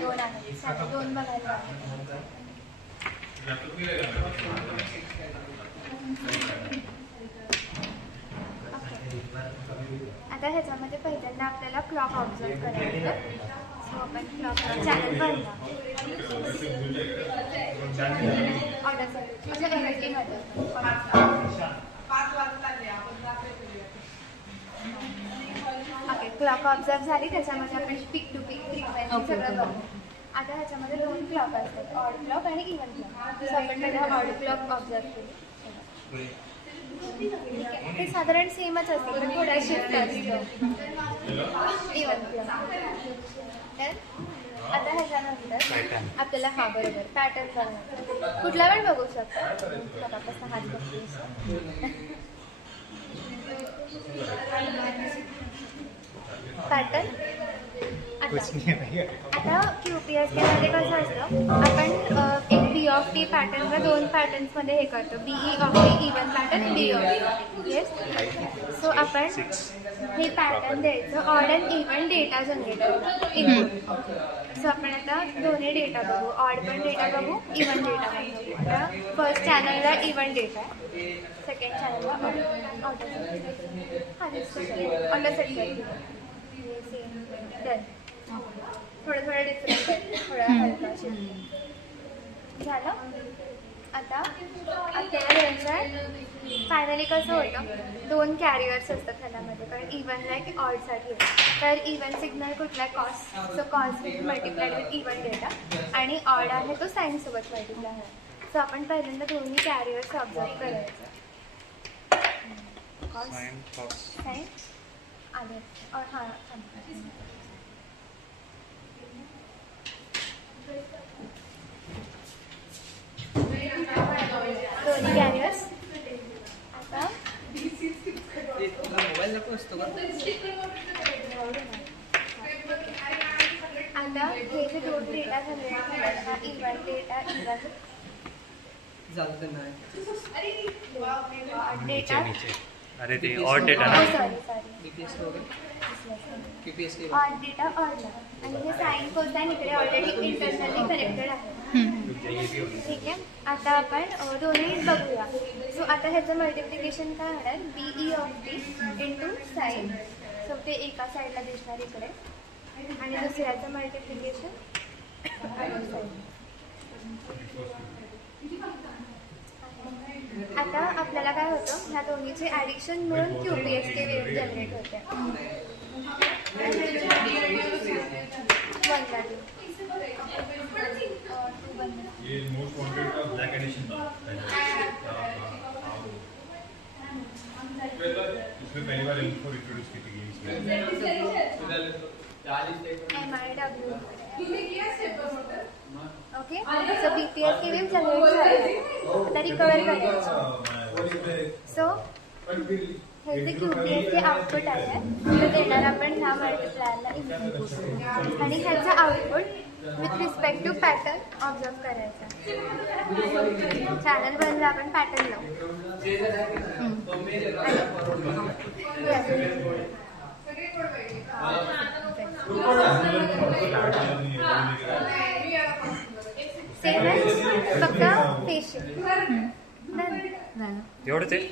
दोन आहेत, दोन बघायला. आता ह्याच्यामध्ये पहिल्यांदा आपल्याला क्लॉक ऑब्झर्व करायचं. सो आपण क्लॉक चॅनल बनला ओके. क्लॉक ऑब्झर्व झाली, त्याच्यामध्ये आपण पिक टू पिक फ्रिक्वेन्सी सगळं बघू. आता ह्याच्यामध्ये दोन क्लॉक असतात, ऑड क्लॉक आणि इव्हन क्लॉक. सो आपण पहिला ऑड क्लॉक ऑब्झर्व केली. ते साधारण सेमच असतं पण थोडा शिफ्ट असतो इव्हन क्लॉक. तर आता ह्याच्यानंतर आपल्याला हा बरोबर पॅटर्न बनवायचा. कुठला पण बघू शकतो. कसा हात बघतो पॅटर्न. आता QPSK मध्ये कसं असतं, आपण एक B of T पॅटर्नला दोन पॅटर्न्समध्ये हे करतो. BE of T even pattern, B of T. Yes. So आपण हे पॅटर्न द्यायचं odd and even data generate input. So आपण आता दोन्ही डेटा बघू, ऑड पण डेटा बघू, इव्हन डेटा पण बघू. आता फर्स्ट चॅनलला इव्हन डेटा आहे, सेकंड चॅनलला ऑर्डर सेट करू. डन. थोडं डिफरन्स आहे, थोडा हलका झालं. आता आपल्याला द्यायचं फायनली कसं होतं, दोन कॅरियर्स असतात ह्याच्यामध्ये, कारण इव्हनला की ऑडसाठी. तर इव्हन सिग्नल कुठला cos, so cos multiplied with even data, आणि ऑड आहे तो साईनसोबत मल्टिप्लाय आहे. सो आपण पहिल्यांदा दोन्ही कॅरियर्स ऑब्झर्व करायचं. साईन आले हां दोन्ही कॅरियर्स. आता आता हे जे दोन data generate even data data अरे ते ऑड डेटा ना, ऑड डेटा ऑडला, आणि हे साइन कोसाइन इकडे ऑलरेडी इंटरनली कनेक्टेड आहे. ठीक आहे. आता आपण दोन्ही बघूया. सो आता ह्याचं मल्टिप्लिकेशन काय होणार, BE of T into sine. So ते एका साईडला दिसणार इकडे, आणि दुसऱ्याचं मल्टिप्लिकेशन. आता आपल्याला काय होतं, ह्या दोन्हीचे ॲडिक्शन मिळून QPSK वेव्ह जनरेट होते. MIW. Okay. So BPSK wave generate झाली, आता रिकवर करायची. सो हे जे QPSK आउटपुट आहे ते देणार आपण ह्या मल्टिप्लायरला इनपुट, आणि ह्याचं output with respect to pattern observe करायचा. चॅनल बनला, आपण पॅटर्न लावू. सेम फक्त पेशंट एवढंच आहे.